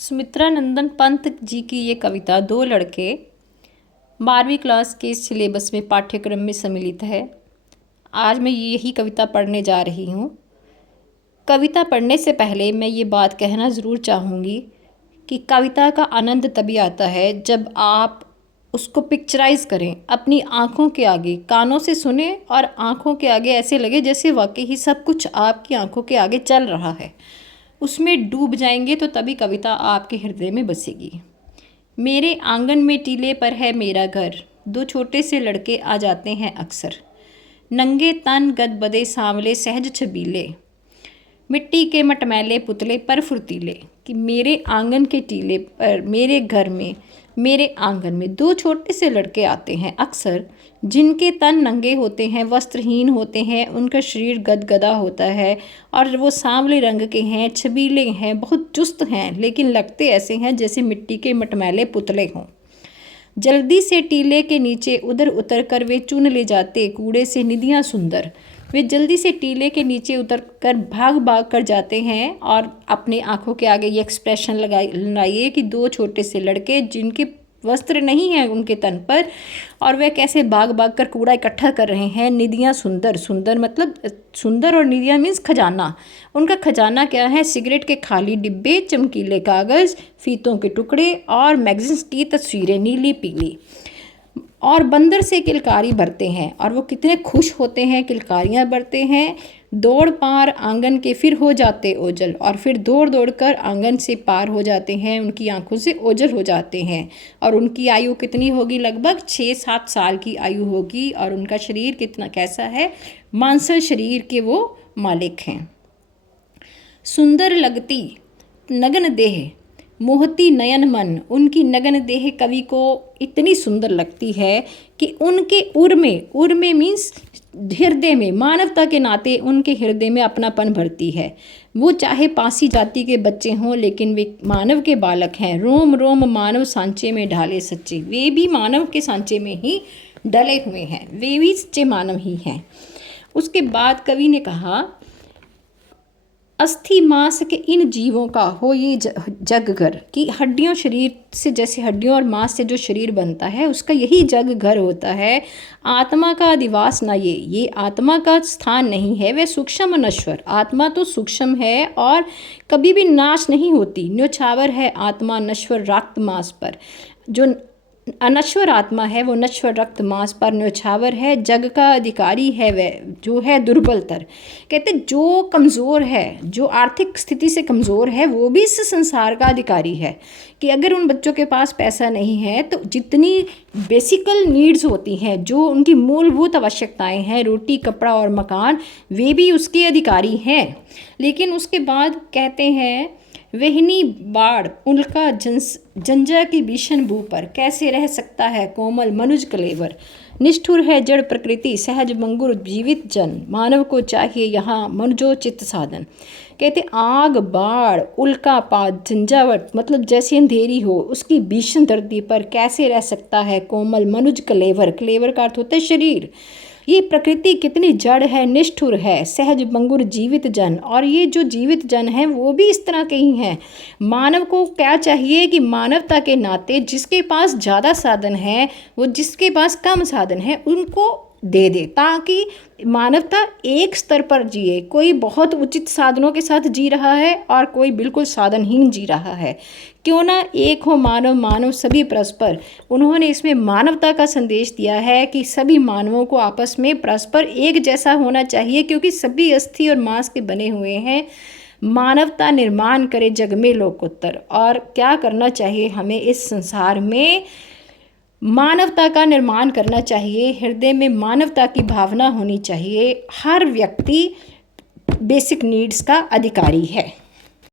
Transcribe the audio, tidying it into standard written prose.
सुमित्रा नंदन पंत जी की ये कविता दो लड़के 12वीं क्लास के सिलेबस में पाठ्यक्रम में सम्मिलित है। आज मैं यही कविता पढ़ने जा रही हूँ। कविता पढ़ने से पहले मैं ये बात कहना ज़रूर चाहूँगी कि कविता का आनंद तभी आता है जब आप उसको पिक्चराइज़ करें, अपनी आँखों के आगे, कानों से सुने और आँखों के आगे ऐसे लगे जैसे वाकई ही सब कुछ आपकी आँखों के आगे चल रहा है। उसमें डूब जाएंगे तो तभी कविता आपके हृदय में बसेगी। मेरे आंगन में टीले पर है मेरा घर, दो छोटे से लड़के आ जाते हैं अक्सर। नंगे तन गदबदे सांवले सहज छबीले, मिट्टी के मटमैले पुतले पर फुर्तीले। कि मेरे आंगन के टीले पर, मेरे घर में, मेरे आंगन में दो छोटे से लड़के आते हैं अक्सर, जिनके तन नंगे होते हैं, वस्त्रहीन होते हैं, उनका शरीर गदगदा होता है और वो सांवले रंग के हैं, छबीले हैं, बहुत चुस्त हैं, लेकिन लगते ऐसे हैं जैसे मिट्टी के मटमैले पुतले हों। जल्दी से टीले के नीचे उधर उतर कर वे चुन ले जाते कूड़े से निधियाँ सुंदर। वे जल्दी से टीले के नीचे उतर कर भाग भाग कर जाते हैं और अपने आंखों के आगे ये एक्सप्रेशन लगाइए कि दो छोटे से लड़के जिनके वस्त्र नहीं है उनके तन पर, और वे कैसे भाग भाग कर कूड़ा इकट्ठा कर रहे हैं। निधियाँ सुंदर, सुंदर मतलब सुंदर, और निधियाँ मीन्स खजाना। उनका खजाना क्या है? सिगरेट के खाली डिब्बे, चमकीले कागज़, फीतों के टुकड़े और मैगजीन्स की तस्वीरें नीली पीली। और बंदर से किलकारी भरते हैं और वो कितने खुश होते हैं, किलकारियाँ भरते हैं। दौड़ पार आंगन के फिर हो जाते ओझल, और फिर दौड़ दौड़ कर आंगन से पार हो जाते हैं, उनकी आंखों से ओझल हो जाते हैं। और उनकी आयु कितनी होगी? लगभग 6-7 साल की आयु होगी। और उनका शरीर कितना कैसा है? मांसल शरीर के वो मालिक हैं। सुंदर लगती नगन देह मोहती नयन मन, उनकी नगन देह कवि को इतनी सुंदर लगती है कि उनके उर्मे मीन्स हृदय में, मानवता के नाते उनके हृदय में अपनापन भरती है। वो चाहे पासी जाति के बच्चे हों, लेकिन वे मानव के बालक हैं। रोम रोम मानव सांचे में ढाले सच्चे, वे भी मानव के सांचे में ही डले हुए हैं, वे भी सच्चे मानव ही हैं। उसके बाद कवि ने कहा, अस्थि मांस के इन जीवों का हो ये जग घर, कि हड्डियों शरीर से, जैसे हड्डियों और मांस से जो शरीर बनता है उसका यही जग घर होता है। आत्मा का अधिवास न ये आत्मा का स्थान नहीं है, वह सूक्ष्म नश्वर। आत्मा तो सूक्ष्म है और कभी भी नाश नहीं होती। न्योछावर है आत्मा नश्वर रक्त मांस पर, जो अनश्वर आत्मा है वो नश्वर रक्त मांस पर न्योछावर है। जग का अधिकारी है वह जो है दुर्बलतर। कहते जो कमज़ोर है, जो आर्थिक स्थिति से कमज़ोर है, वो भी इस संसार का अधिकारी है। कि अगर उन बच्चों के पास पैसा नहीं है तो जितनी बेसिकल नीड्स होती हैं, जो उनकी मूलभूत आवश्यकताएं हैं, रोटी कपड़ा और मकान, वे भी उसके अधिकारी हैं। लेकिन उसके बाद कहते हैं, वहनी बाढ़ उल्का जंजा की भीषण भू पर, कैसे रह सकता है कोमल मनुज कलेवर। निष्ठुर है जड़ प्रकृति सहज मंगुर जीवित जन, मानव को चाहिए यहाँ मनोचित साधन। कहते आग बाढ़ उल्कापात झंझावट मतलब जैसी अंधेरी हो, उसकी भीषण धरती पर कैसे रह सकता है कोमल मनुज कलेवर। कलेवर का अर्थ होता है शरीर। ये प्रकृति कितनी जड़ है, निष्ठुर है, सहज बंगुर जीवित जन, और ये जो जीवित जन हैं वो भी इस तरह के ही हैं। मानव को क्या चाहिए कि मानवता के नाते जिसके पास ज़्यादा साधन है, वो जिसके पास कम साधन है उनको दे दे, ताकि मानवता एक स्तर पर जिए। कोई बहुत उचित साधनों के साथ जी रहा है और कोई बिल्कुल साधनहीन जी रहा है। क्यों ना एक हो मानव, मानव सभी परस्पर। उन्होंने इसमें मानवता का संदेश दिया है कि सभी मानवों को आपस में परस्पर एक जैसा होना चाहिए, क्योंकि सभी अस्थि और मांस के बने हुए हैं। मानवता निर्माण करे जग में लोकोत्तर। और क्या करना चाहिए हमें इस संसार में? मानवता का निर्माण करना चाहिए। हृदय में मानवता की भावना होनी चाहिए। हर व्यक्ति बेसिक नीड्स का अधिकारी है।